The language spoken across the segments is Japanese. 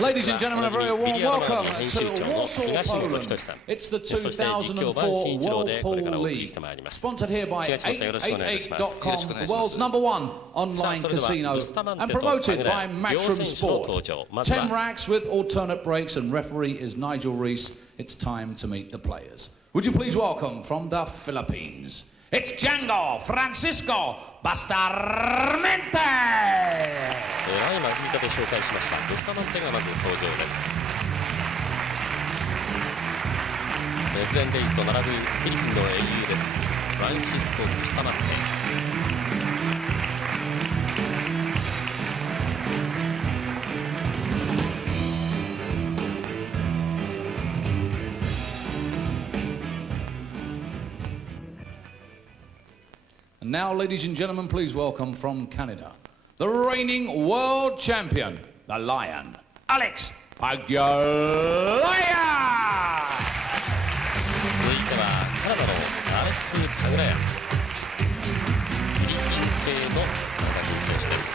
Ladies and gentlemen, a very warm welcome to Warsaw, Poland. It's the 2004 World Pool League, sponsored here by 888.com, the world's #1 online casino, and promoted by Matchroom Sport. 10 racks with alternate breaks, and referee is Nigel Reese. It's time to meet the players. Would you please welcome from the Philippines, it's Django Francisco Bustamante! 今藤田で紹介しましたブスタマンテがまず登場です。フレンデイズと並ぶフィリピンの英雄です。フランシスコ・ブスタマンテ。And now, ladies and gentlemen, please welcome from Canada, the reigning world champion, the Lion, Alex Pagulayan! 続いてはカナダのアレックス・パグラヤン。フィリピン系のカナダ人選手です。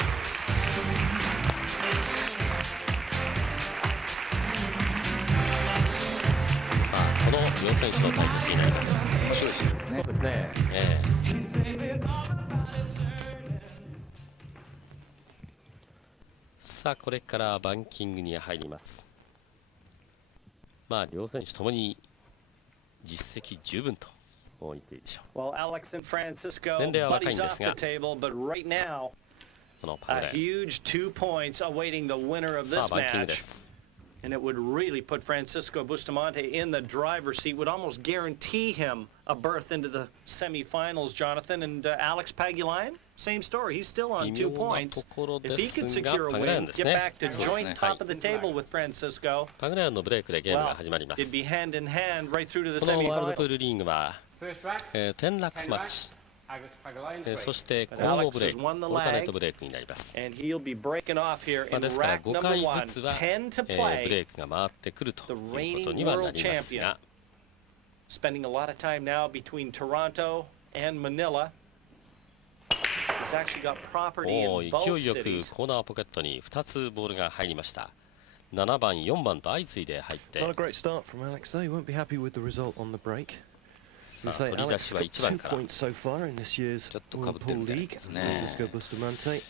さあ、この両選手の対決になります。面白いですよね。そうですね。さあこれからバンキングに入ります。まあ両選手ともに実績十分と言っていいでしょう。年齢は若いんですが、このパグラヤン。さあバンキングです。And it would really put Francisco Bustamante in the driver's seat, would almost guarantee him a berth into the semifinals, Jonathan. And Alex Pagulayan, same story. He's still on 2 points. If he could secure a win, get back to joint top of the table with Francisco, パグラヤンのブレイクでゲームが始まります。 it'd be hand in hand right through to the このワールドプー semifinals. ルリーグは、10ラックスマッチ。そして混合ブレイク、オルタネットブレイクになります。ですから5回ずつはブレイクが回ってくるということにはなりますが、 Spending a lot of time now between Toronto and Manila. He's actually got property in both 勢いよく cities. コーナーポケットに2つボールが入りました。7番、4番と相次いで入って、 Not a great start from Alex though. He won't be happy with the result on the break. さあ取り出しは1番から。 So far in this year's World Pool League, Francisco Bustamante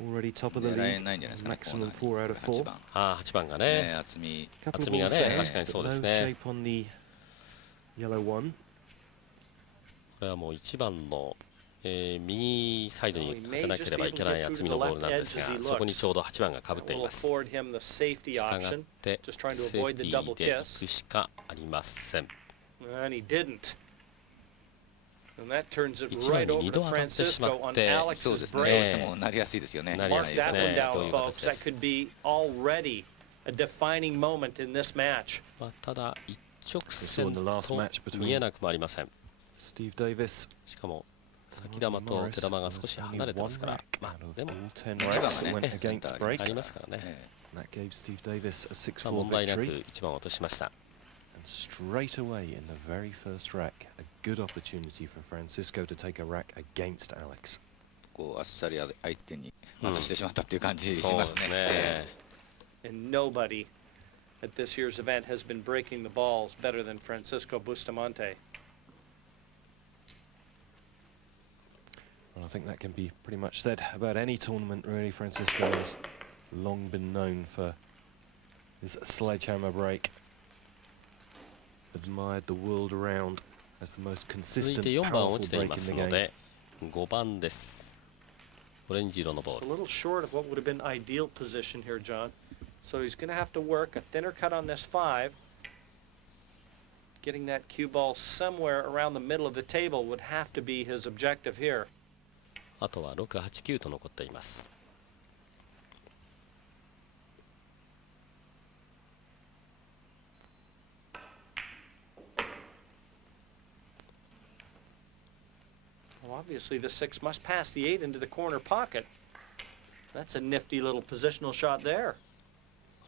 already top of the league. Maximum 4 out of 4. 8番がね、厚みがね、確かにそうですね。 Shape on the yellow one. これはもう1番の右サイドに当てなければいけない厚みのボールなんですが、そこにちょうど8番がかぶっています。したがってセーフティーで行くしかありません。 And he didn't. And that turns it 1番 right に over 2度 to 当たってしま Francisco っ on て、 Alex's どう break. してもなりやすいですよね。 Mark that one down, どういう folks. 形で That す。 could be already a defining moment in this match. ただ一直線と見えなくもありません。 Steve Davis. しかも先玉と手玉が少し離れてますから、まあでも10 racks that went against break. ありますからね。 That gave Steve Davis a 6-4問題なく victory. 1番を落としました。 And straight away in the very first rack, a good opportunity for Francisco to take a rack against Alex. こうあっさり相手に渡してしまったっていう感じしますね。 And nobody at this year's event has been breaking the balls better than Francisco Bustamante. Well, I think that can be pretty much said about any tournament, really. Francisco has long been known for his sledgehammer break. Admired the world around as the most 続い consistent, て4番落 powerful ちてい break ま in す the の game. で、5番です。オレンジ色のボー A ル。 little short of what would have been ideal position here, John. So he's going to have to work a thinner cut on this 5. Getting that cue ball somewhere around the middle of the table would have to be his objective here. あとは6、8、9と残っています。 Well, obviously the 6 must pass the 8 into the corner pocket. That's a nifty little positional shot there.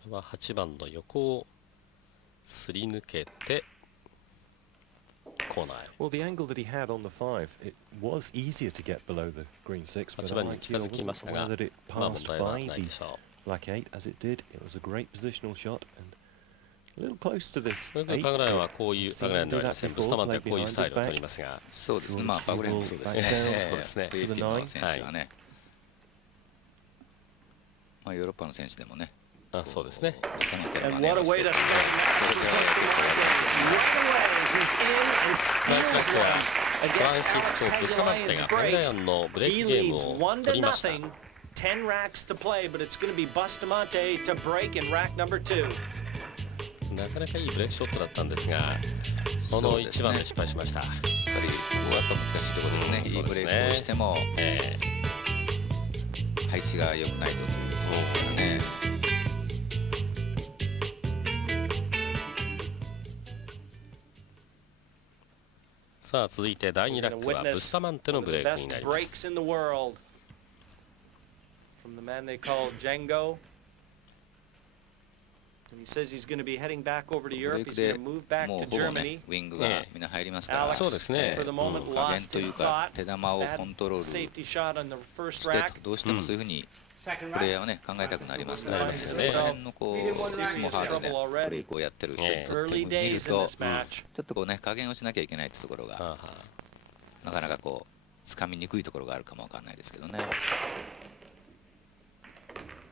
これは8番の横をすり抜けてコーナーへ。 Well, the angle that he had on the 5, it was easier to get below the green 6, but 8 番に近づきましたが、まあ問題はないでしょ black 8 as it did. It was a great positional shot and a little close to this パグラヤンはこういうパグラヤンではありません。ブスタマンテはこういうスタイルを取りますが、そうですね。まあパグラヤンもそうですね。そうですね。VFT の選手はね、まあヨーロッパの選手でもね。あ、そうですね。ブスタマンテの真似をして、それでは第1ラットはフランシスコ・ブスタマンテがパグラヤンのブレイクゲームを取りました。10 racks to play, but it's going to be Bustamante to break in rack number 2. なかなかいいブレイクショットだったんですが、この1番で失敗しました。やっぱりこうやっぱ難しいところですね。いいブレイクをしても配置が良くないというところですからね。さあ続いて第2ラックはブスタマンテのブレイクになります。From the man they call Django. And he says he's going to be heading back over to Europe. He's going to move back to Germany. ウィングがみんな入りますから、そうですね。For the moment, 加減 lost という in か thought. 手玉をコントロール Safety shot on the first して rack. どうしてもそういうふうにプレイヤーはね考えたくなりますから、その辺のこういつもハードでプレイをやってる人にとって見るとちょっとこうね加減をしなきゃいけないってところがなかなかこうつかみにくいところがあるかもわかんないですけどね。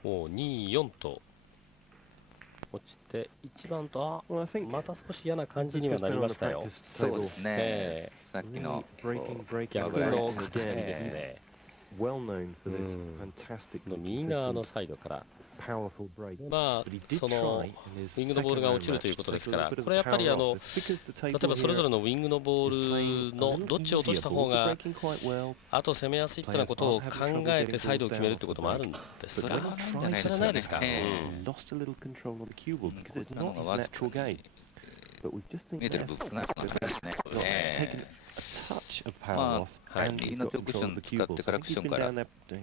もう2、4と落ちて1番とまた少し嫌な感じにはなりましたよ。そうですね。さっきの逆の起点ですね。右側のサイドからまあそのウィングのボールが落ちるということですから、これやっぱり例えばそれぞれのウィングのボールのどっちを落とした方があと攻めやすいっていうようなことを考えてサイドを決めるってこともあるんですか？それはないですか？見えてる部分がありますね。まあ右のクッション使ってからクッションから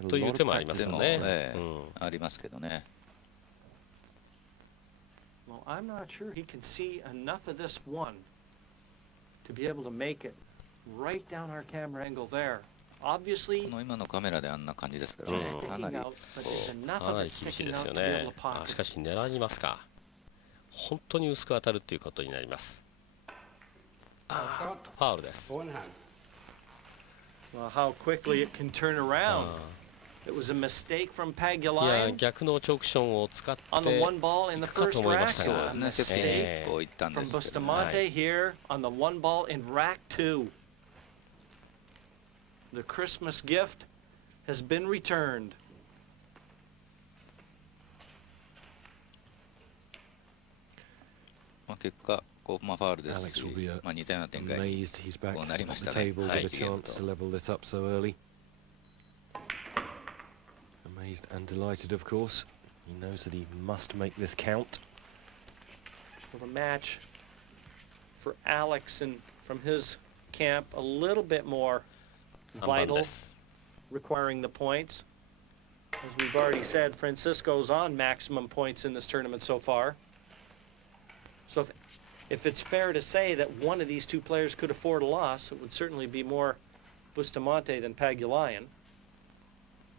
という手もありますよね。ありますけどね。Well, I'm not sure he can see enough of this one to be able to make it right down our camera angle there. Obviously, この今のカメラであんな感じですからね。かなり厳しいですよね。しかし狙いますか。本当に薄く当たるっていうことになります。ファウルです。Well, how quickly it can turn around. It was a mistake from Pagulayan. いや逆のチョークションを使っていくかと思いましたが、mistake from Bustamante here on the one ball in rack 2. The Christmas gift has been returned. まあ結果こうファウルですし、まあ似たような展開にこうなりましたね。Amazed and delighted, of course. He knows that he must make this count. For the match for Alex and from his camp, a little bit more vital, requiring the points. As we've already said, Francisco's on maximum points in this tournament so far. So if it's fair to say that one of these two players could afford a loss, it would certainly be more Bustamante than Pagulayan.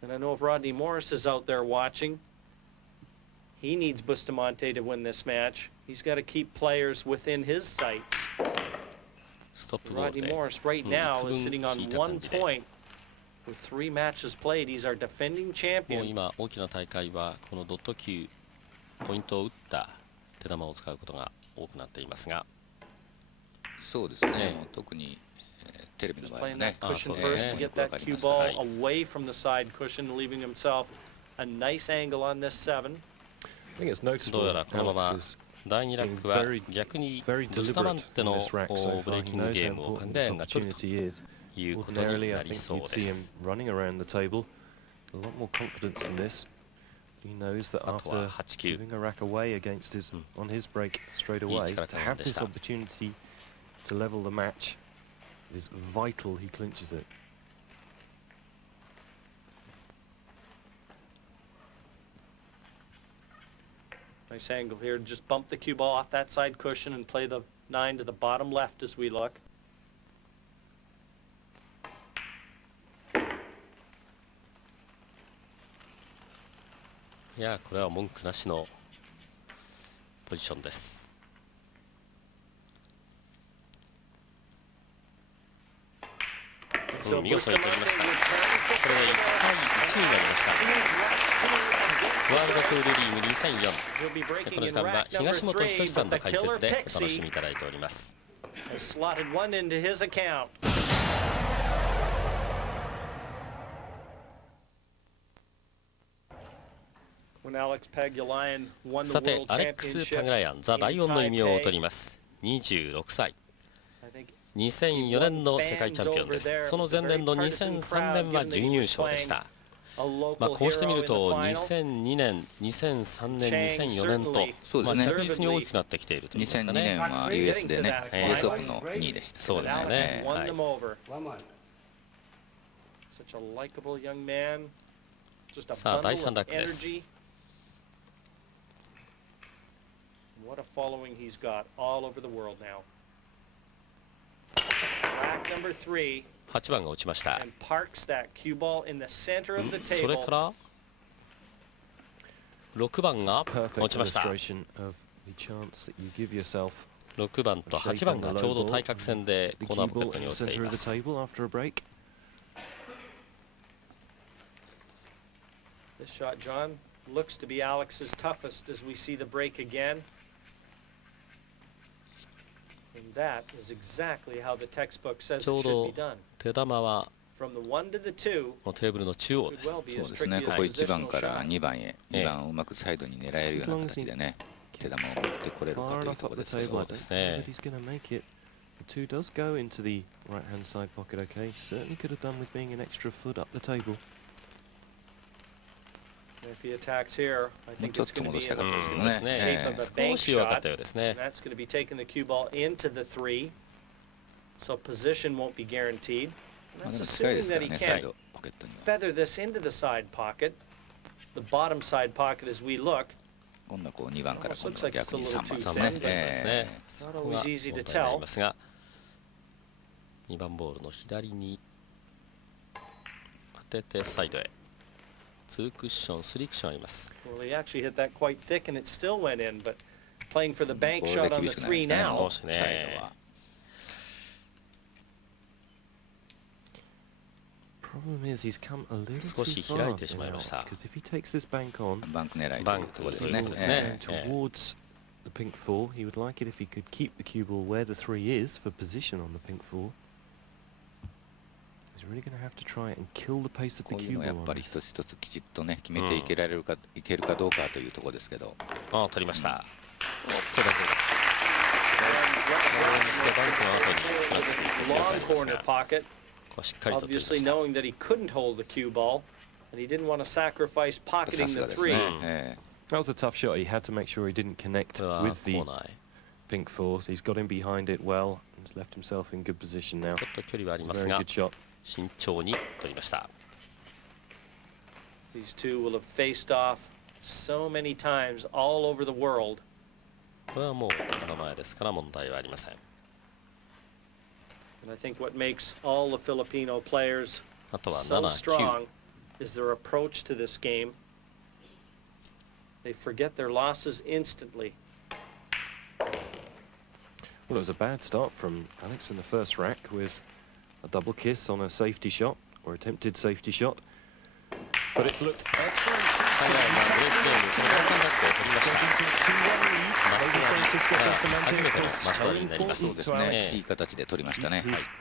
And I know if Rodney Morris is out there watching, he needs Bustamante to win this match. He's got to keep players within his sights. Rodney Morris right now is sitting on 1 point with 3 matches played. He's our defending champion. 今大きな大会はこのドット級ポイントを打った手玉を使うことが多くなっていますが、そうですね。特にテレビの場合はね。Cushion first to get that cue ball away from the side cushion, leaving himself a nice angle on this 7. どうやらこのまま第2ラックは逆にブスタマンテのブレイキングゲームをパグラヤンが取るということになりそうです。He knows that after giving a rack away against his on his break straight away, to have this opportunity to level the match is vital. He clinches it. Nice angle here. Just bump the cue ball off that side cushion and play the 9 to the bottom left as we look. いやこれは文句なしのポジションです。見事に取りました。これで1対1になりました。ワールドプールリーグ2004、この時間は東本仁さんの解説でお楽しみいただいております。さてアレックス・パグラヤン、ザ・ライオンの異名を取ります。26歳、2004年の世界チャンピオンです。その前年の2003年は準優勝でした。こうしてみると2002年、2003年、2004年と着実に大きくなってきているといいますかね。2002年は US でね、US オープンの2位でした。そうですね。さあ第3ラックです。What a following he's got all over the world now. Rack number 3. 8番が落ちました。And parks that cue ball in the center of the table. それから6番が落ちました。6番と8番がちょうど対角線でコーナーポケットに落ちています。This shot, John, looks to be Alex's toughest as we see the break again. And that is exactly how the textbook says it should be done. 手玉は From the 1 to the 2. テーブルの中央です。そうですね。ここ1番から2番へ、2番をうまくサイドに狙えるような形でね、手玉を持ってこれるかというところですけど。そうですね。The 2 does go into the right-hand side pocket. Okay, certainly could have done with being an extra foot up the table. If he attacks here, I think it's going to be in the shape of a bank shot. And that's going to be taking the cue ball into the 3. So position won't be guaranteed. And that's assuming that he can't feather this into the side pocket, the bottom side pocket as we look. 今度はこう2番から今度は逆に3番ですね。Not always easy to tell. 2番ボールの左に当ててサイドへ。2クッション、3クッションあります。Well, he actually hit that quite thick and it still went in, but playing for the bank shot on the 3 now. 少し開いてしまいました。バンク狙いバンクですね。Towards the pink 4, he would like it if he could keep the cue ball where the 3 is for position on the pink 4. He's really going to have to try and kill the pace of the cue ball. やっぱり一つ一つきちっとね決めていけられるか、いけるかどうかというところですけど。取りました。おっとだけです。バンクの後にスクラッチという形になりますが。Obviously knowing that he couldn't hold the cue ball and he didn't want to sacrifice pocketing the 3. That was a tough shot. He had to make sure he didn't connect with the pink 4. So he's got in behind it well and he's left himself in good position now. ちょっと距離はありますが慎重に取りました。 These two will have faced off so many times all over the world. これはもう名前ですから問題はありません。 And I think what makes all the Filipino players so strong is their approach to this game. They forget their losses instantly. Well, it was a bad start from Alex in the first rack with a double kiss on a safety shot, or attempted safety shot. But it's looked excellent.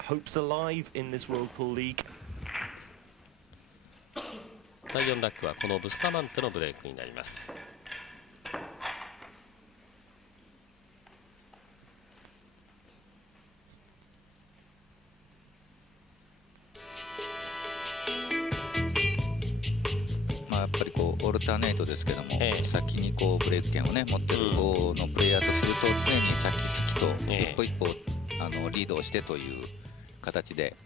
Hopes alive in this Whirlpool League. 第4ラックはこのブスタマンテのブレイクになります。やっぱりこうオルタネートですけども、先にこうブレイク権をね持ってる方のプレイヤーとすると常に先々と一歩一歩リードをしてという形で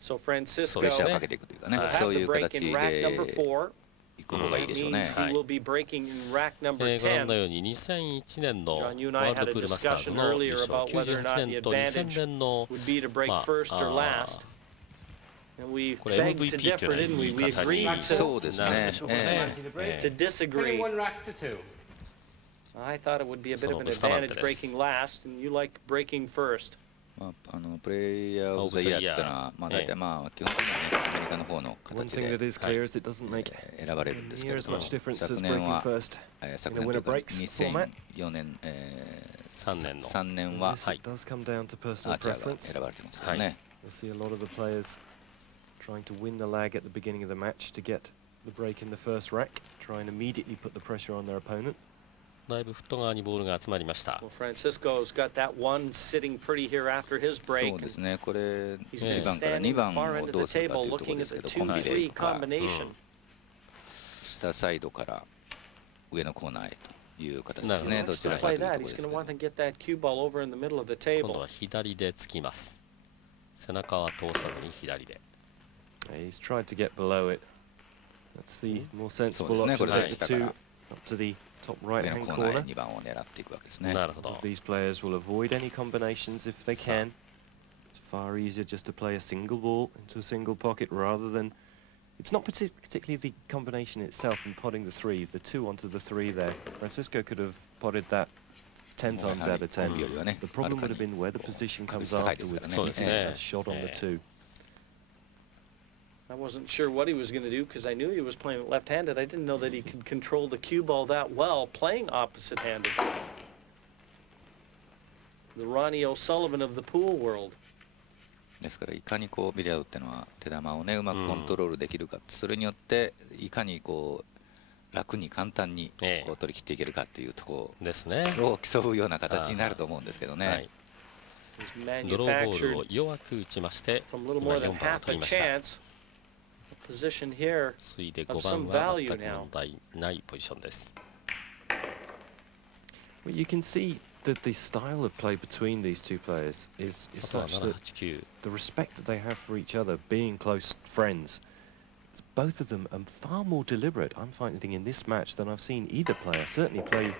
プレッシャーをかけていくというかね、そういう形でいく方がいいでしょうね。ご覧のように2001年のワールドプールマスターズの優勝、98年と2000年のこれ MVP っていう言い方にそうですね。To disagree. I thought it would be a bit of an advantage breaking last, and you like breaking first. プレイヤーオブザイヤーっていうのは、大体基本的にはね、アメリカの方の形で選ばれるんですけれども、昨年は2004年、3年はアーチャーが選ばれてますからね。Trying to win the lag at the beginning of the match to get the break in the first rack, try and immediately put the pressure on their opponent. だいぶフット側にボールが集まりました。Well, Francisco's got that one sitting pretty here after his break. そうですね。これ1番から2番をどうするかというところですけど、コンビでいくか、下サイドから上のコーナーへという形ですね。どちらかというところですけど。今度は左でつきます。背中は通さずに左で。He's tried to get below it. That's the more sensible option. Up to the top right-hand corner. These players will avoid any combinations if they can. It's far easier just to play a single ball into a single pocket rather than... It's not particularly the combination itself and potting the three, the two onto the three there. Francisco could have potted that 10 times out of 10. The problem would have been where the position comes after with a shot on the two. I wasn't sure what he was going to do because I knew he was playing left-handed. I didn't know that he could control the cue ball that well playing opposite-handed. The Ronnie O'Sullivan of the pool world. ですからいかにこうビリヤードっていうのは手玉をねうまくコントロールできるか、それによっていかにこう楽に簡単にこう取り切っていけるかっていうところを競うような形になると思うんですけどね。ドローボールを弱く打ちまして今4番を取りました。ついで5番は全く問題ないポジションです。Well, you can see that the style of play between these two players is such that the respect that they have for each other, being close friends, both of them are far more deliberate, I'm finding, in this match than I've seen either player certainly play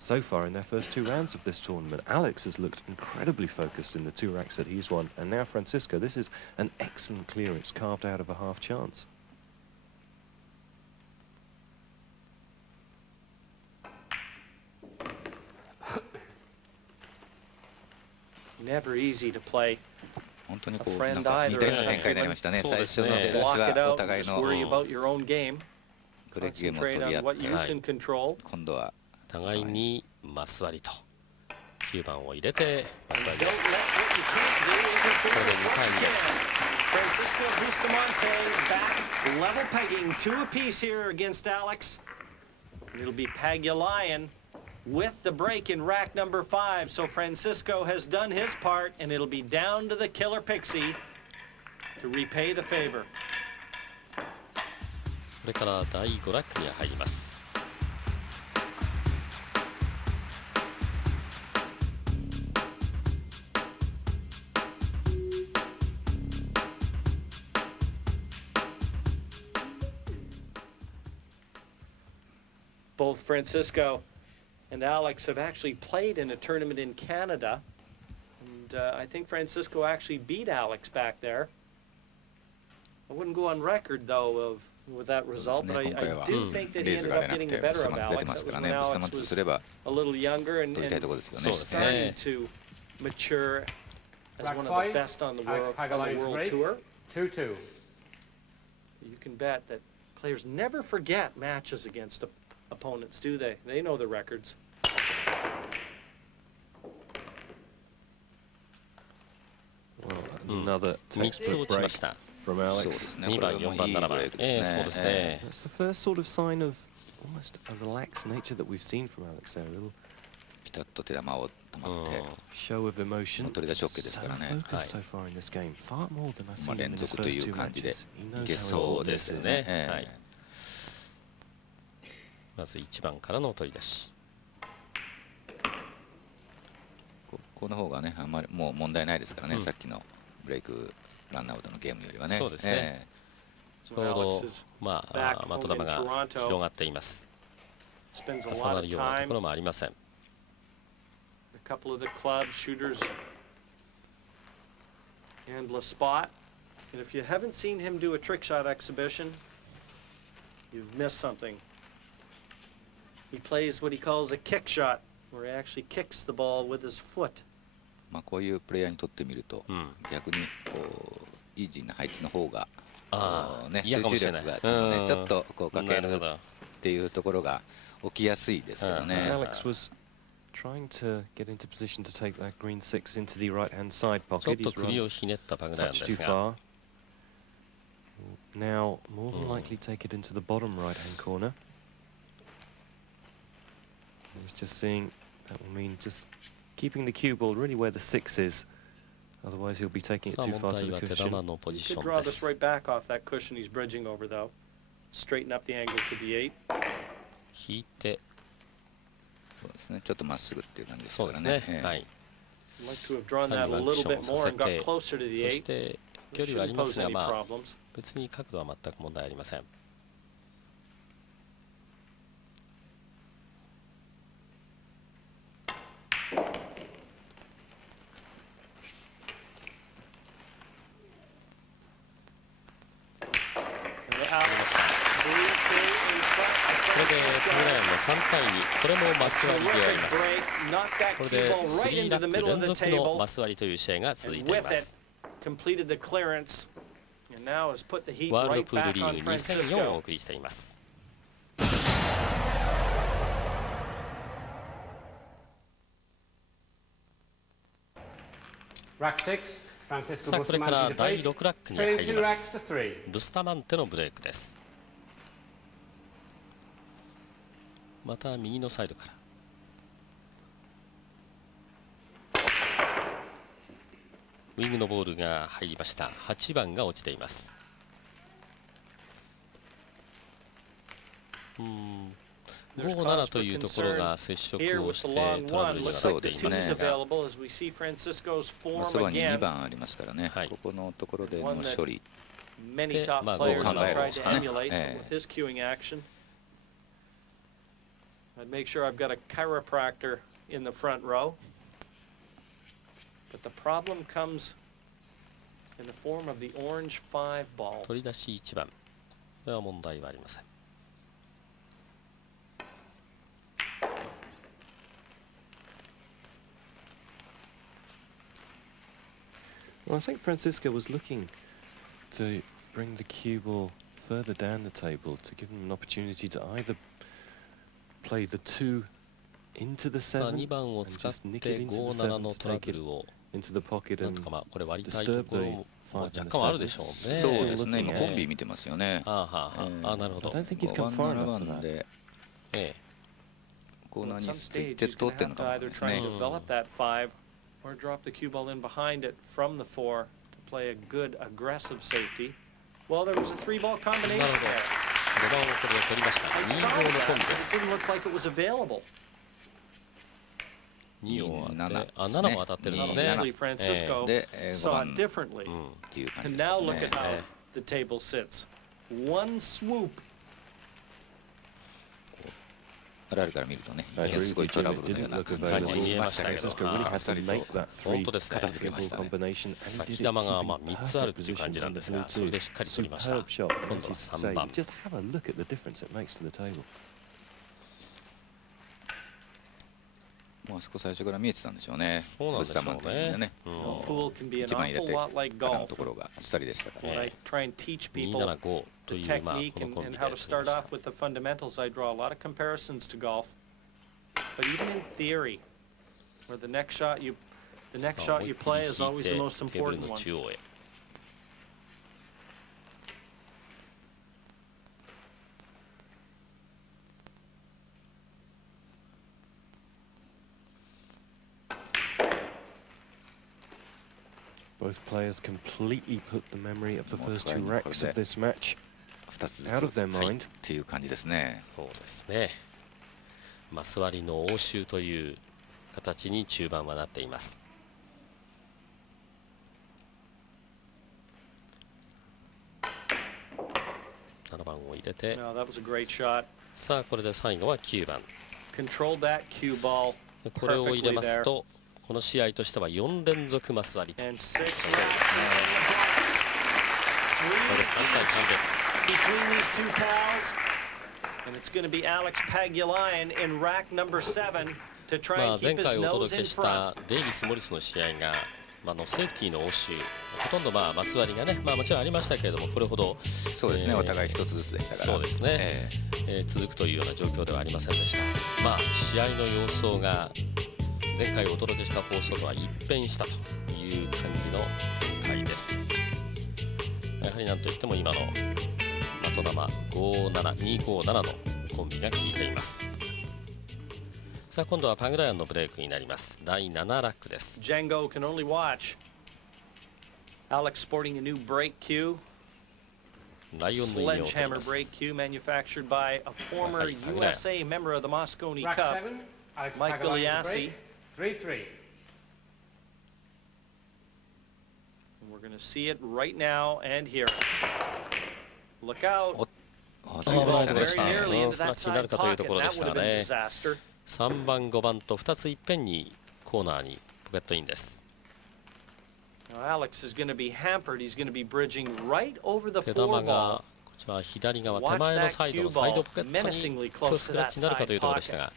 so far in their first two rounds of this tournament. Alex has looked incredibly focused in the two racks that he's won, and now Francisco, this is an excellent clearance carved out of a half chance. Never easy to play. 本当にこうなんか似たような展開になりましたね。最初の出だしはお互いのブレーキゲームを取り合って、今度は互いにマス割りと9番を入れてマス割りです。これで2対2です。Francisco Bustamante back level pegging 2 apiece here against Alex. It'll be Pagulayan with the break in rack number 5. So Francisco has done his part, and it'll be down to the killer pixie to repay the favor. これから第5ラックに入ります。Both Francisco and Alex have actually played in a tournament in Canada, and I think Francisco actually beat Alex back there. I wouldn't go on record though with that result, but I do think that he ended up getting the better of Alex. That was when Alex was a little younger and starting to mature as one of the best on the world tour. 2-2. You can bet that players never forget matches against opponents, do they? They know the records. Well, another 3つ落ちました。from Alex. 2番、4番、7番。そうですね。That's the first sort of sign of almost a relaxed nature that we've seen from Alex there. A little ピタッと手玉を止まって、 show of emotion. 取り出し OK ですからね。So far in this game, far more than I've seen in his first two matches. 連続という感じでいけそうですね。まず1番からの取り出し。この方がね、あんまりもう問題ないですからね、さっきのブレイクランアウトのゲームよりはね。そうですね。ちょうど的球が広がっています。重なるようなところもありません。A couple of the club shooters handle a spot. And if you haven't seen him do a trick shot exhibition, you've missed something. He plays what he calls a kick shot, where he actually kicks the ball with his foot. まあこういうプレイヤーにとってみると、逆にこうイージーな配置の方がね、集中力がねちょっとこうかけるっていうところが起きやすいですけどね。Alex was trying to get into position to take that green 6 into the right-hand side pocket. ちょっと首をひねったパグラヤンですが。Now more than likely take it into the bottom right-hand corner. He's just seeing that will mean just keeping the cue ball really where the 6 is. Otherwise he'll be taking it too far to the cushion. He could draw this right back off that cushion he's bridging over though. Straighten up the angle to the 8. 引いて。そうですね。ちょっとまっすぐっていう感じですからね。はい。I'd like to have drawn that a little bit more and got closer to the 8. そして距離はありますが、まあ別に角度は全く問題ありません。これでパグラヤンの3対2、これもマス割りであります。これで3ラック連続のマス割りという試合が続いています。ワールドプールリーグ2004をお送りしています。さあこれから第6ラックに入ります。ブスタマンテのブレイクです。また右のサイドから。ウィングのボールが入りました。8番が落ちています。5、7というところが接触をしてトラブルにはなっていますが、そばに2番ありますからね、ここのところでの処理で、まあ、考えるんですかね。I'd make sure I've got a chiropractor in the front row. But the problem comes in the form of the orange 5 ball. 取り出し1番。これは問題はありません。Well, I think Francisco was looking to bring the cue ball further down the table to give him an opportunity to either play the 2 into the 7 2番を使って5、7のトラブルをなんとかまあこれ割りたいところも若干はあるでしょうね。そうですね。今コンビ見てますよね。なるほど。5番7番でコーナーに捨てて通ってるのかもですね。Or drop the cue ball in behind it from the 4 to play a good aggressive safety. Well, there was a 3 ball combination there. 5番をこれで取りました。2、5のコンビです。It didn't look like it was available. 2を当て、7も当たってるんですね。Francisco saw it differently. And now look at how the table sits. One swoop. あらから見るとね、すごいトラブルのような感じに見えましたけど、本当ですね。片付けましたね。先球がまあ3つあるっていう感じなんですが、それでしっかり取りました。今度は3番。もうあそこ最初から見えてたんでしょうね。ブスタマンというね。一番入れてからのところがあっさりでしたから。275というまあこのコンビでやってました。I draw a lot of comparisons to golf, but even in theory, where the next shot you play is always the most important one. Both players completely put the memory of the first 2 racks of this match out of their mind. っていう感じですね。そうですね。マス割りの応酬という形に中盤はなっています。7番を入れて、さあこれで最後は9番。これを入れますと、この試合としては4連続マス割りと。対3です。Between these two pals, and it's going to be Alex Pagulayan in rack number 7 to try and keep his nose in front. 前回お届けしたデイビス・モリスの試合が、セーフティーの応酬、ほとんどマス割りがね、もちろんありましたけれども、これほどそうですね、お互い一つずつでしたから、そうですね、続くというような状況ではありませんでした。試合の様相が前回お届けした放送とは一変したという感じの展開です。やはりなんといっても今の的球257のコンビが効いています。さあ今度はパグラヤンのブレイクになります。第7ラックです。 Django can only watch. Alex sporting a new brake cue. ライオンの意味を取り Sledgehammer ます。 brake cue manufactured by a former USA member of the Moscone Cup, Mike Biliassi. 3-3. We're going to see it right now and here. Look out. Very nearly into that side pocket. That would have been a disaster. 3番5番と2ついっぺんにコーナーにポケットインです。 Now Alex is going to be hampered. He's going to be bridging right over the 手 four 玉が ball. こちら左側手前のサイドのサイドポケットにスクラッチになるかというところでしたが、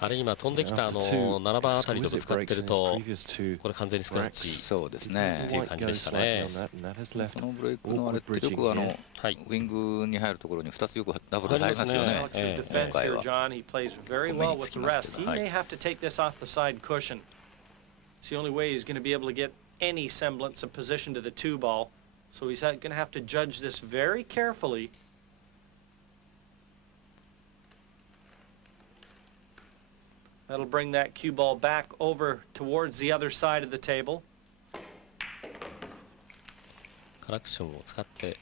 あれ今飛んできた7番あたりとぶつかってるとこれ完全にスクラッチそうですねっていう感じでしたね。このブレイクのあれってよくウィングに入るところに2つよくダブルで入りますよね。Alex's defense here, John. He plays very well with the rest. He may have to take this off the side cushion. It's the only way he's going to be able to get any semblance of position to the 2 ball. So he's going to have to judge this very carefully. That'll bring that cue ball back over towards the other side of the table. カラクションを使って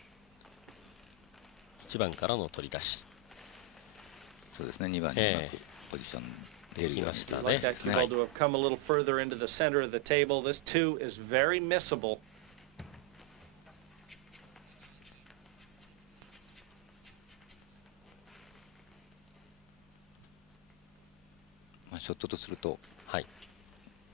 1番からの取り出し。そうですね、2番にうまくポジション出るようにしてI'd like that cue ball to have come a little further into the center of the table. This 2 is very missable. ショットとすると、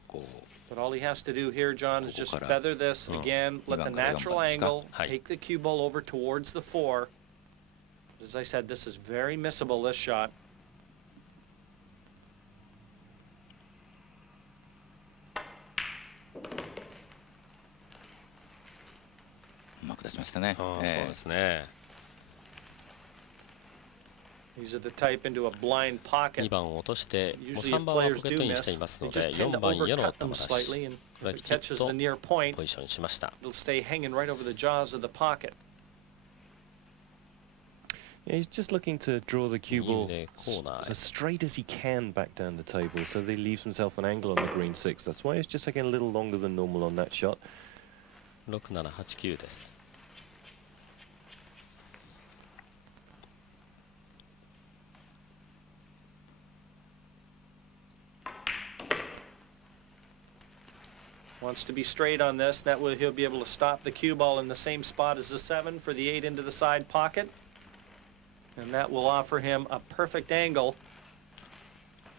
こう But all he has to do here, John, is just feather this again, let the natural angle, take the cue ball over towards the 4. As I said, this is very missable, this shot. うまく出しましたね。そうですね。These are the type into a blind pocket. 2番を落としてもう3番はポケットインしていますので4番への球出し、これはきちっとポジションしました。 It'll stay hanging right over the jaws of the pocket. Yeah, he's just looking to draw the cue ball as straight as he can back down the table, so that he leaves himself an angle on the green 6. That's why it's just taking a little longer than normal on that shot. 6、7、8、9です。Wants to be straight on this. That way he'll be able to stop the cue ball in the same spot as the 7 for the 8 into the side pocket. And that will offer him a perfect angle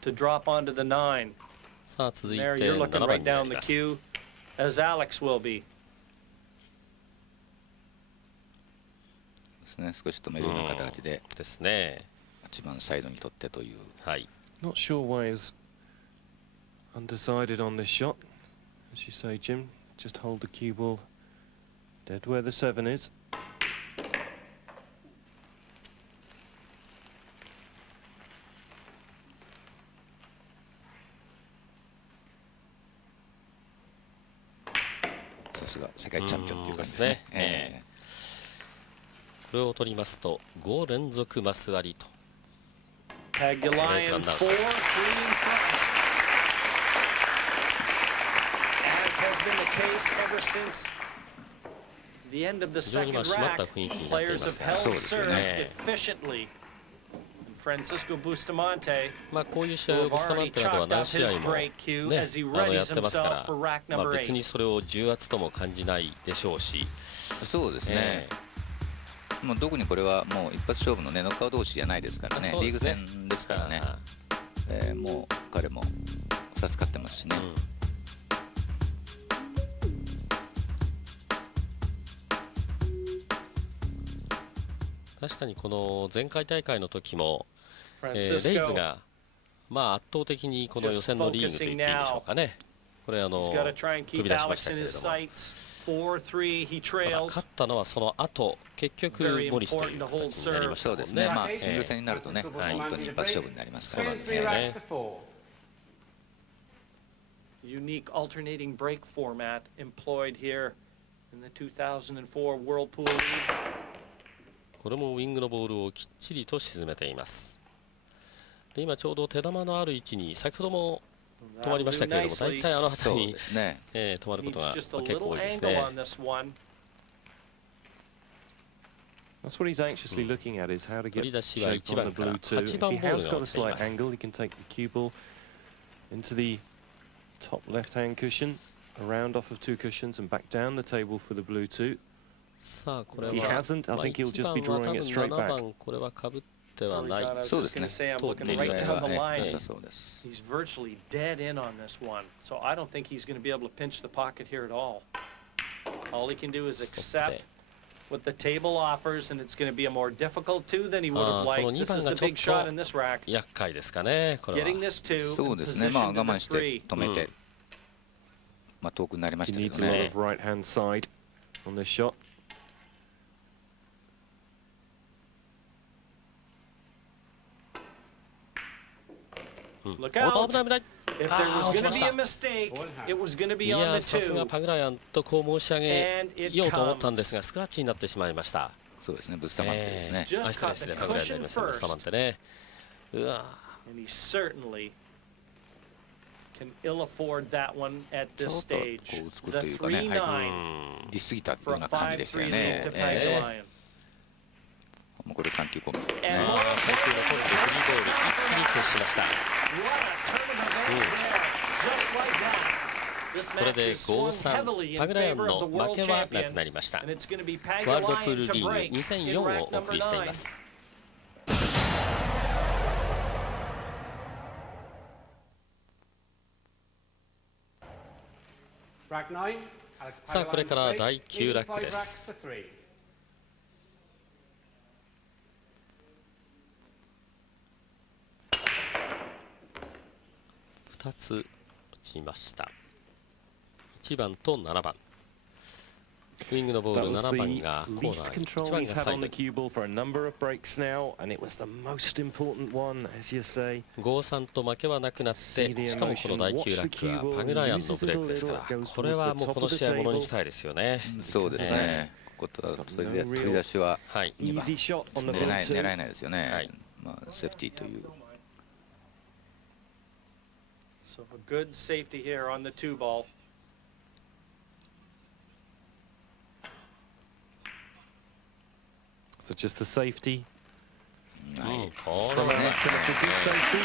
to drop onto the 9. さあ続いて There you're looking 7 right 番にな down り the ます。 cue, as Alex will be. ですね、少し止めるような形でですね。一番サイドに取ってという。はい。 Not sure why he was undecided on this shot. As you say, Jim, just hold the cue ball dead where the 7 is. さすが世界チャンピオンという感じですね。これを取りますと5連続マス割りと。 Pagulayan 4-3 in front. Has been the case ever since the end of the second rack. Players have held serve efficiently. Francisco Bustamante こういう試合をブスタマンテなどは何試合も、ね、やってますから、別にそれを重圧とも感じないでしょうし。そうですね。もう特にこれはもう一発勝負のねノックアウト同士じゃないですからね。リーグ戦ですからね。もう彼も2つ勝ってますしね。確かにこの前回大会の時も、レイズがまあ圧倒的にこの予選のリーグと言っていいでしょうかね。これ飛び出しましたけれども、勝ったのはその後結局モリスという形になりましたもんね。そうですね。まあシングル戦になるとね、本当に一発勝負になりますからね。Unique alternating break format employed here in the 2004 Whirlpool League. これもウィングのボールをきっちりと沈めています。で今ちょうど手玉のある位置に先ほども止まりましたけれども、大体あの辺りに、止まることが結構多いですね。That's what he's anxiously looking at is how to get 取り出しはshape 1 on 番 the から blue two. 8番 He ボー has ルが got a 落ちていま slight す。 angle. He can take the cue ball into the top left-hand cushion, around off of 2 cushions and back down the table for the blue two. さあこれは He hasn't. I think he'll just be drawing it straight 7 back. 番これはかぶってはない。そうですね。そうですね。そうです。He's virtually dead in on this one, so I don't think he's going to be able to pinch the pocket here at all. All he can do is accept what the table offers, and it's going to be a more difficult two than he would have liked. This is the big shot in this rack. 厄介ですかね。これは Getting this two. そうですね。まあ我慢して止めて、まあ遠くになりましたけど He needs a lot ね。 of right-hand side on this shot. Look out! 危ない危ない。 If there was going to be a mistake, it was going to be い on や the さすが two. パグラヤンとこう申し上げようと思ったんですが、スクラッチになってしまいました。そうですね。ブスタマンテですね。失礼ですね。パグラヤンになりました。ブスタマンテね。うわ。 And he certainly can ill afford that one at this stage. ちょっとこう打つこ The というかね、 3-9 出過ぎたっていう for よう a な感じでしたよ 5-3 lead ね to。Pagulayan. もうこれ3球込み。And 最高のトルコフリーボール一気に消しました。 what a turn of events there. Just like that. This これ match で is swung 5-3 heavily in パグラヤン favor の of the 負 world けはなく champion. なりました。 And it's going to be ワールドプー Pagulayan ル to リー break グ in 2004 を rack お送 number りしてい 9. ます。 さあこれから第9ラックです。2つ落ちました。1番と7番。ウィングのボー That ル was 7番 the がコーナ least ー、1 control 番 he's が had サイ on ド the cue ball for a number of breaks now, and it was the most important one, as you say. 5-3と負けはなくなって、しかもこの第9ラックはパグラヤンのブレイクですから、これはもうこの試合ものにしたいですよね。そうですね。ここと取り出しは2番 Easy shot on the 狙えない blue two. 狙えないですよね。はい。まあセーフティーという。 So a good safety here on the two ball. So just the safety. はい。こそうですね。 Excellent, a good safety.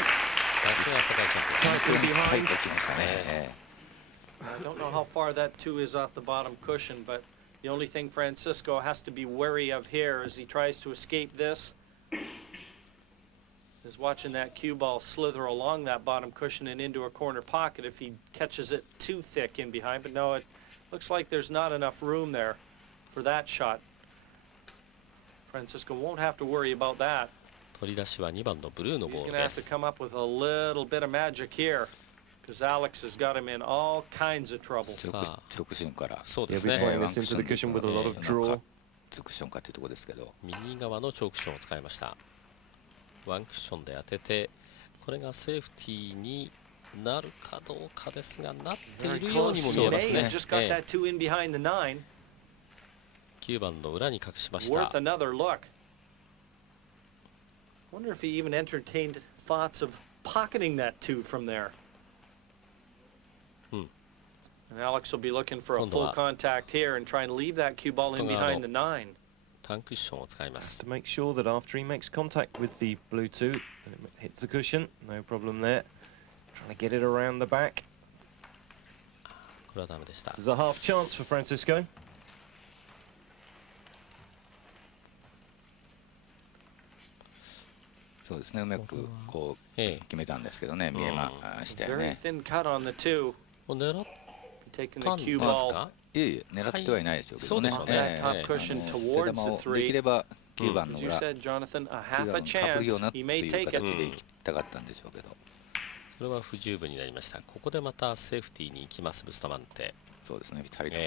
さすが世界チャンピオン。 Tightly 入 behind. ってきましたね。 I don't know how far that two is off the bottom cushion, but the only thing Francisco has to be wary of here as he tries to escape this is watching that cue ball slither along that bottom cushion and into a corner pocket if he catches it too thick in behind. But no, it looks like there's not enough room there for that shot. Francisco won't have to worry about that. 取り出しは2番のブルーの He's ボー going ル to で have to す。 come up with a little bit of magic here because Alex has got him in all kinds of trouble. 直進から。そうで He'll す be ね。 playing this into the cushion with a lot of draw. ツークッションかというところですけど。右側のチョークションを使いました。ワンクッションで当てて、これがセーフティーになるかどうかですが、なっているようにも見えますね。 Just got that two in behind the 9. 9番の裏に隠しました。 Worth another look. Wonder if he even entertained thoughts of pocketing that two from there. And Alex will be looking for a full contact here and trying to leave that cue ball in behind the 9. タンクッションを使います。 To make sure that after he makes contact with the blue two, and it hits the cushion, no problem there. Trying to get it around the back. これはダメでした。 There's a half chance for Francisco. そうですね。うまくこう決めたんですけどね。見えましたよ Very ね。 thin cut on the two. 狙っ Taking た the ん cue です ball か？いえいえ狙ってはいないですよけどね。that top cushion 手 towards 玉 the をでき three. れば9番の裏、9番のかぶるようなっていう形でいきたかったんでしょうけど、それは不十分になりました。ここでまたセーフティーに行きます、ブスタマンテ。そうですね、ピタリと。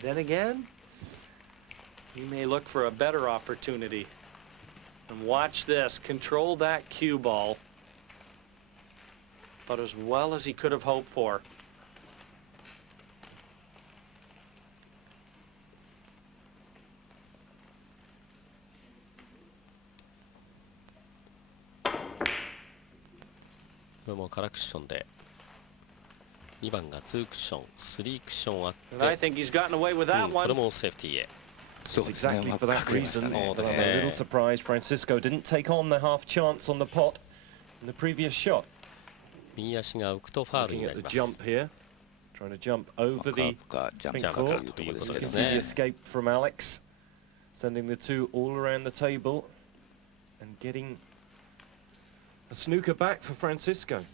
Then again, he may look for a better opportunity. And watch this, control that cue ball, but as well as he could have hoped for. これもカラクッションで2番が2クッション3クッションあって、これもセーフティーへ。そうですね、exactly for that reason. A little surprised Francisco didn't take on the half chance on the pot in the previous shot. 右足が浮くとファウルになります。Jump here, trying to jump over the pink court. You can see the escape from Alex, sending the two all around the table and getting a snooker back for Francisco.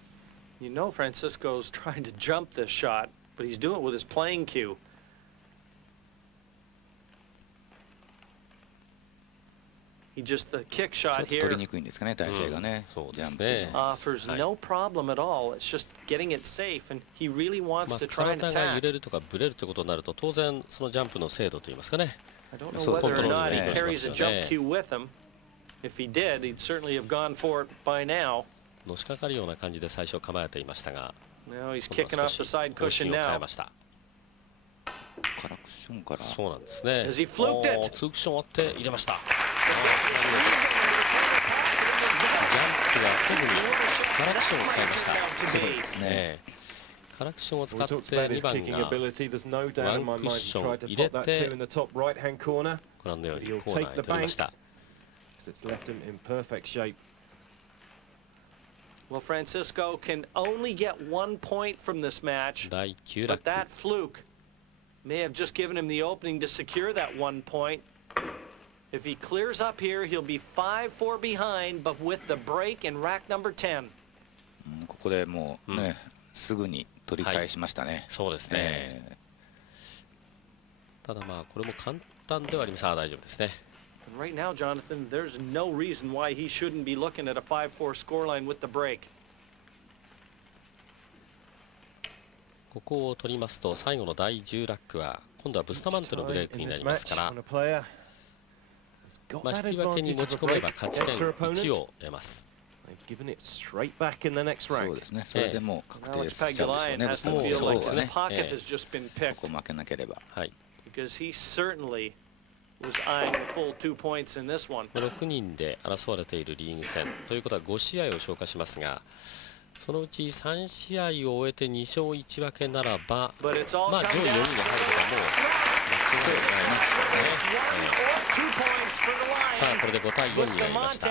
You know Francisco's trying to jump this shot, but he's doing it with his playing cue. He just the kick shot here offers no problem at all. It's just getting it safe, and he really wants to try and attack. 体が揺れるとかブレるということになると、当然そのジャンプの精度といいますかね。I don't know whether or not he carries a jump cue with him. If he did, he'd certainly have gone for it by now. のしかかるような感じで最初構えていましたが、 Now he's kicking off the side cushion now. そうなんですね。As he fluked it. 2クッションあって入れました。ジャンプはせずにカラクションを使いました。そうですね。カラクションを使って2番がワンクッション入れて、ご覧のようにコーナーに取りました。Well, Francisco can only get 1 point from this match, but that fluke may have just given him the opening to secure that 1 point. If he clears up here, he'll be 5-4 behind, but with the break in rack number 10. ここでもうね、すぐに取り返しましたね。そうですね。ただまあこれも簡単ではありません。大丈夫ですね。Right now, Jonathan, there's no reason why he shouldn't be looking at a 5-4 scoreline with the break. ここを取りますと最後の第10ラックは今度はブスタマンテのブレイクになりますから、まあ引き分けに持ち込めば勝ち点1を得ます。そうですね。それでもう確定しちゃうでしょうね。ブスタマンテそうですね。ここ負けなければ。はい。Because he certainly was eyeing the full 2 points in this one. 6人で争われているリーグ戦ということは5試合を消化しますが、そのうち3試合を終えて2勝1分けならば、まあ上位4人に入ることはもう間違いないですね。さあこれで5対4になりました。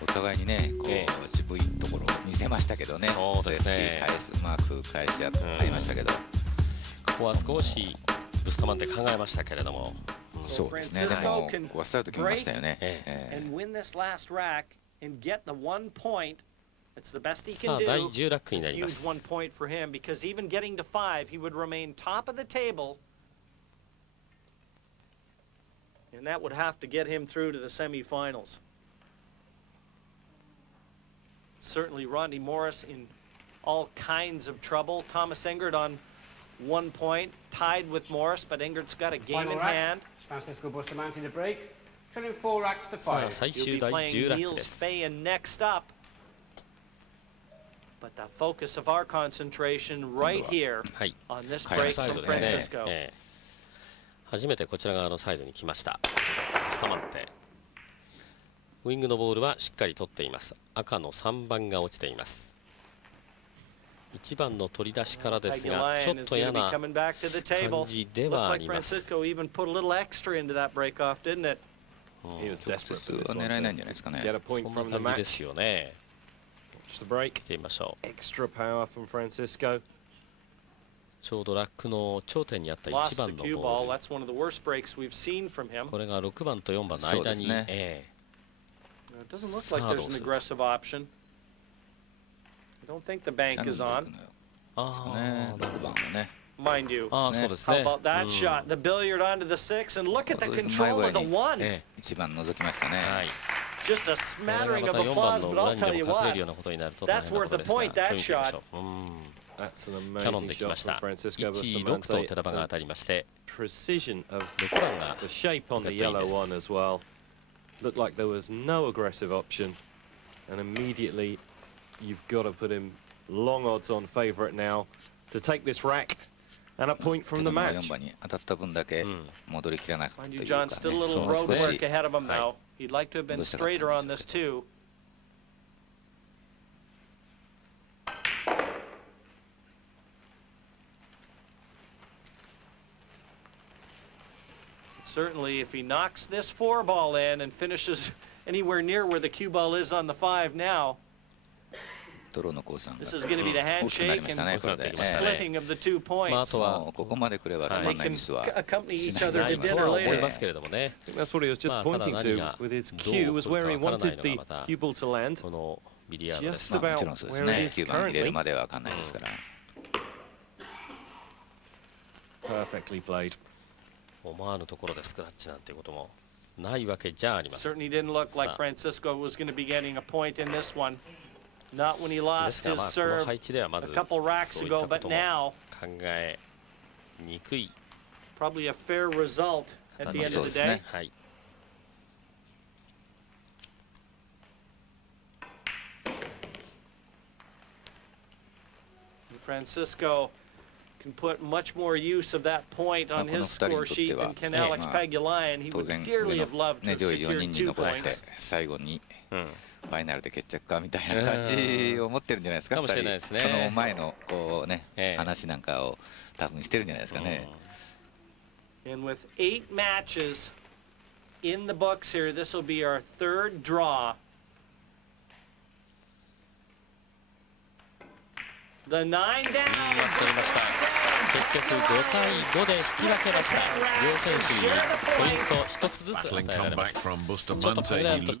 お互いにね、こう渋いところを見せましたけどね。そうですね。うまく返し合いましたけど、ここは少しブスタマンテ考えましたけれども。そうですね。でもここはスタート決めましたよね。さあ第10ラックになります。And that would have to get him through to the semifinals. Certainly Rodney Morris in all kinds of trouble. Thomas Engert on 1 point, tied with Morris, but Engert's got a game in hand. Francisco Bustamante to break. Trailing 4 racks to 5. 最終第10ラックです。 Spain next up. But the focus of our concentration right here on this break from Francisco. 初めてこちら側のサイドに来ました。ブスタマンテ。ウイングのボールはしっかり取っています。赤の3番が落ちています。1番の取り出しからですが、ちょっと嫌な感じではあります。普通は狙えないんじゃないですかね。そんな感じですよね。見てみましょう。ちょうどラックの頂点にあった1番のボール、これが6番と4番の間にサードをする。Mind you. そうですね。 How about that shot? The billiard onto the 6 and look at the control of the 1. 一番覗きましたね。Just a smattering of applause, but I'll tell you what. That's worth a point, that shot. キャノンできました。1、6と手玉が当たりまして、precision of 6番が the shape on the yellow one as well. Looked like there was no aggressive option, and immediately you've got to put him long odds on favourite now to take this rack and a point from the match. 4番に当たった分だけ戻りきらなかったというか John, still a little road work ahead of him now. He'd like to have been straighter on this too. Certainly, if he knocks this 4 ball in and finishes anywhere near where the cue ball is on the 5 now, this is going to be the handshake and splitting of the 2 points. ここまで来ればつまんないミスは accompany each other to dinner 思い later. ますけれどもね。 I think that's what he was just pointing to with his cue, was where he wanted the cue ball to land. このビリヤードです。 もちろんそうですね。9番入れるまでは分かんないですから。Perfectly played. 思わぬところでスクラッチなんていうこともないわけじゃありません。 Certainly didn't look like Francisco was going to be getting a point in this one. Not when he lost his serve a couple racks ago, but now 考えにくい。 probably a fair result at the end of the day. はい。 Francisco can put much more use of that point on his score sheet than can Alex Pagulayan. He would dearly have loved to have secured 2 points. 最後にファイナルで決着かみたいな感じを持ってるんじゃないですか。2人その前のこうね話なんかを多分してるんじゃないですかね。 And with 8 matches in the books here, this will be our 3rd draw. The 9 down. 結局5対5で引き分けました。両選手にポイント1つずつ与えられました。ちょっとパグラヤンと